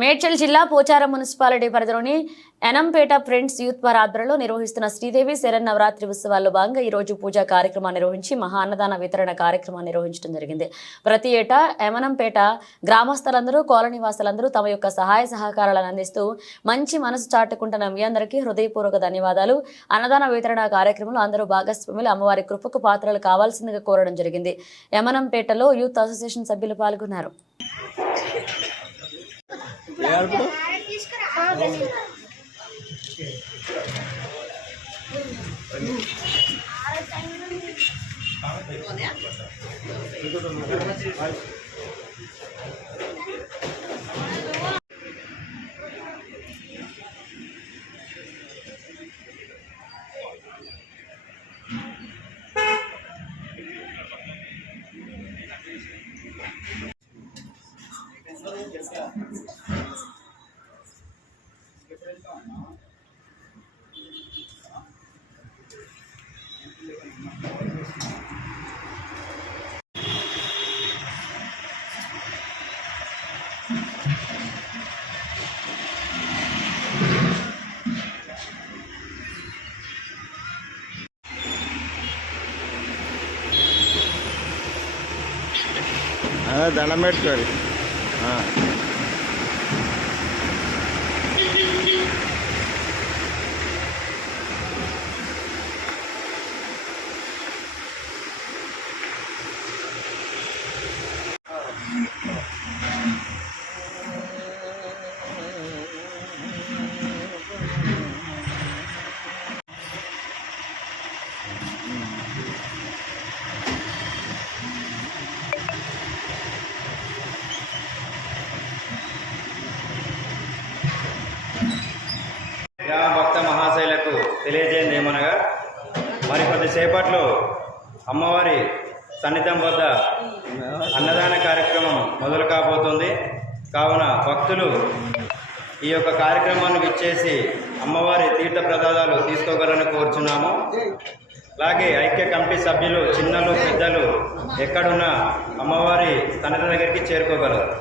మేడ్చల్ జిల్లా పోచారం మున్సిపాలిటీ పరిధిలోని ఎనంపేట friends youth war ఆధ్వర్యంలో నిర్వహిస్తున్న శ్రీదేవి శరన్నవరాత్రి ఉత్సవాల్లో భాగంగా ఈ రోజు పూజా కార్యక్రమాన్ని నిర్వహించి మహా అన్నదాన వితరణ కార్యక్రమాన్ని నిర్వహించడం జరిగింది. ప్రతి ఏటా ఎనంపేట గ్రామస్తులందరూ కాలనీ వాసులందరూ తమ యొక్క సహాయ సహకారాలను అందిస్తూ మంచి మనసు చాటుకుంటున్న మీ అందరికీ హృదయపూర్వక ధన్యవాదాలు. అన్నదాన వితరణ కార్యక్రమంలో అందరూ భాగస్వాములు అమ్మవారి కృపకు పాత్రలు కావాల్సిందిగా కోరడం జరిగింది. ఎనంపేటలో యూత్ అసోసియేషన్ సభ్యులు పాల్గొన్నారు. దండం పెట్టుకోవాలి. గ్రామ భక్త మహాశైలకు తెలియజేయండి ఏమనగా మరి కొద్దిసేపట్లో అమ్మవారి సన్నిధం వద్ద అన్నదాన కార్యక్రమం మొదలు కాబోతుంది. కావున భక్తులు ఈ యొక్క కార్యక్రమాన్ని విచ్చేసి అమ్మవారి తీర్థ ప్రసాదాలు తీసుకోగలని కోరుచున్నాము. అలాగే ఐక్య కమిటీ సభ్యులు చిన్నలు పెద్దలు ఎక్కడున్నా అమ్మవారి సన్నిధి దగ్గరికి చేరుకోగలరు.